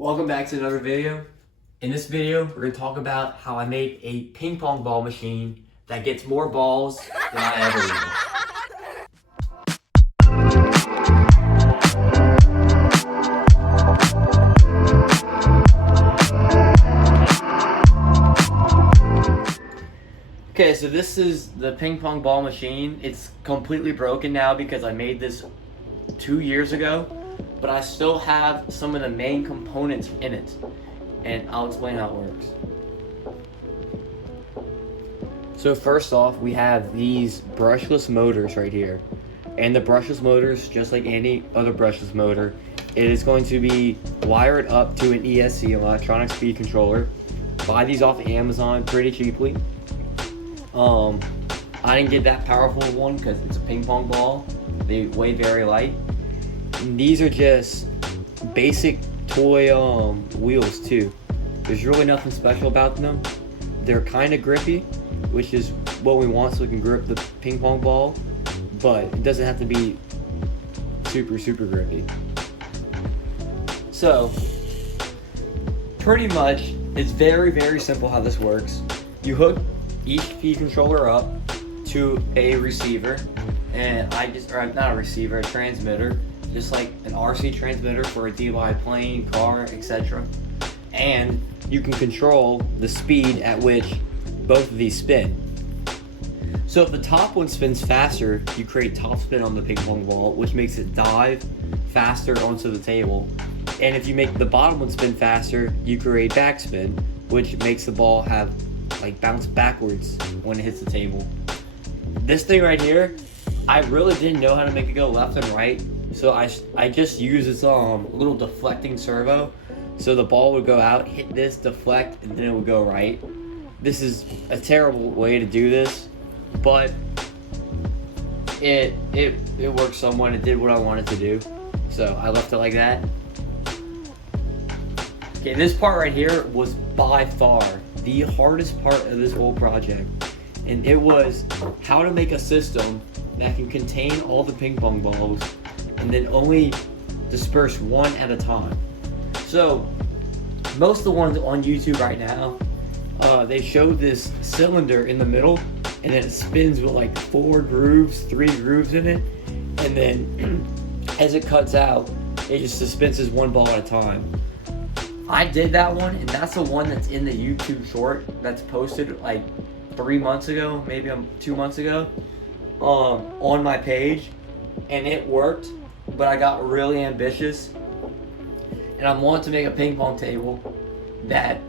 Welcome back to another video. In this video, we're going to talk about how I made a ping pong ball machine that gets more balls than I ever will. Okay, so this is the ping pong ball machine. It's completely broken now because I made this 2 years ago, but I still have some of the main components in it, and I'll explain how it works. So first off, we have these brushless motors right here, and the brushless motors, just like any other brushless motor, it is going to be wired up to an ESC, electronic speed controller. Buy these off Amazon pretty cheaply. I didn't get that powerful one because it's a ping pong ball. They weigh very light. And these are just basic toy wheels too. There's really nothing special about them. They're kind of grippy, which is what we want so we can grip the ping pong ball, but it doesn't have to be super grippy. So pretty much it's very simple how this works. You hook each speed controller up to a receiver, and not a receiver, a transmitter, just like an RC transmitter for a DVI plane, car, etc. And you can control the speed at which both of these spin. So if the top one spins faster, you create top spin on the ping pong ball, which makes it dive faster onto the table. And if you make the bottom one spin faster, you create backspin, which makes the ball have bounce backwards when it hits the table. This thing right here, I really didn't know how to make it go left and right, so I just used this little deflecting servo, so the ball would go out, hit this, deflect, and then it would go right. This is a terrible way to do this, but it worked somewhat. It did what I wanted to do, so I left it like that. Okay, this part right here was by far the hardest part of this whole project, and it was how to make a system that can contain all the ping pong balls and then only disperse one at a time. So most of the ones on YouTube right now, they show this cylinder in the middle, and then it spins with like 3 grooves in it, and then as it cuts out, it just dispenses one ball at a time. I did that one, and that's the one that's in the YouTube short that's posted like 3 months ago, maybe 2 months ago, on my page, and it worked, but I got really ambitious, and I wanted to make a ping pong table that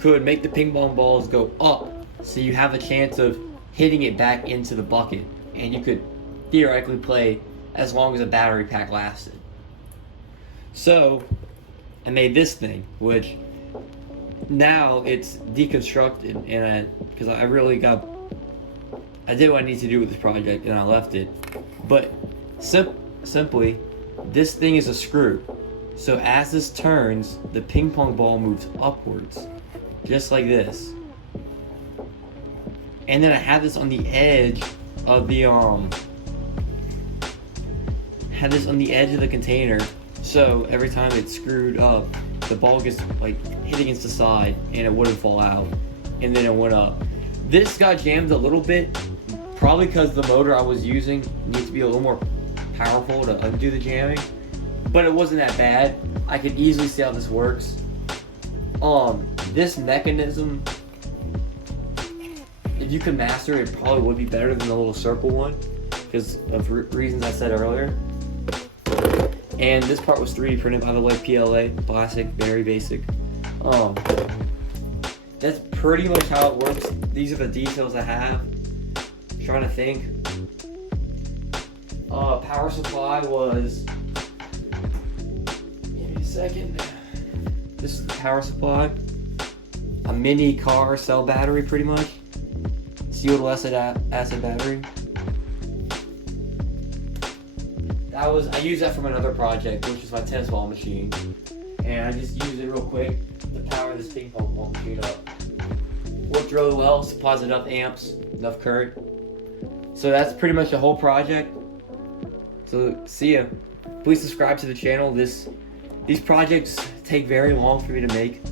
could make the ping pong balls go up, so you have a chance of hitting it back into the bucket, and you could theoretically play as long as a battery pack lasted. So I made this thing, which now it's deconstructed, and because I did what I need to do with this project, and I left it. But simply, this thing is a screw. So as this turns, the ping pong ball moves upwards, just like this. And then I have this on the edge of the container. So every time it's screwed up, the ball gets hit against the side, and it wouldn't fall out, and then it went up. This got jammed a little bit, probably because the motor I was using needs to be a little more powerful to undo the jamming, but it wasn't that bad. I could easily see how this works. This mechanism, if you could master it, probably would be better than the little circle one, because of reasons I said earlier. And this part was 3D printed, by the way, PLA, plastic, very basic. That's pretty much how it works. These are the details I have. I'm trying to think. Power supply was, give me a second. This is the power supply. A mini car cell battery, pretty much. Sealed acid battery. I used that from another project, which is my tennis ball machine, and I just used it real quick to power this ping pong ball machine up. Worked really well, supplies enough amps, enough current. So that's pretty much the whole project. So see ya. Please subscribe to the channel. These projects take very long for me to make,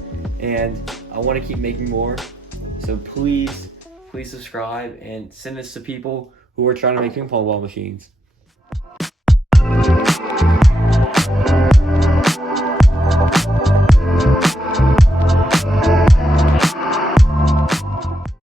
and I want to keep making more. So please subscribe and send this to people who are trying to make ping pong ball machines.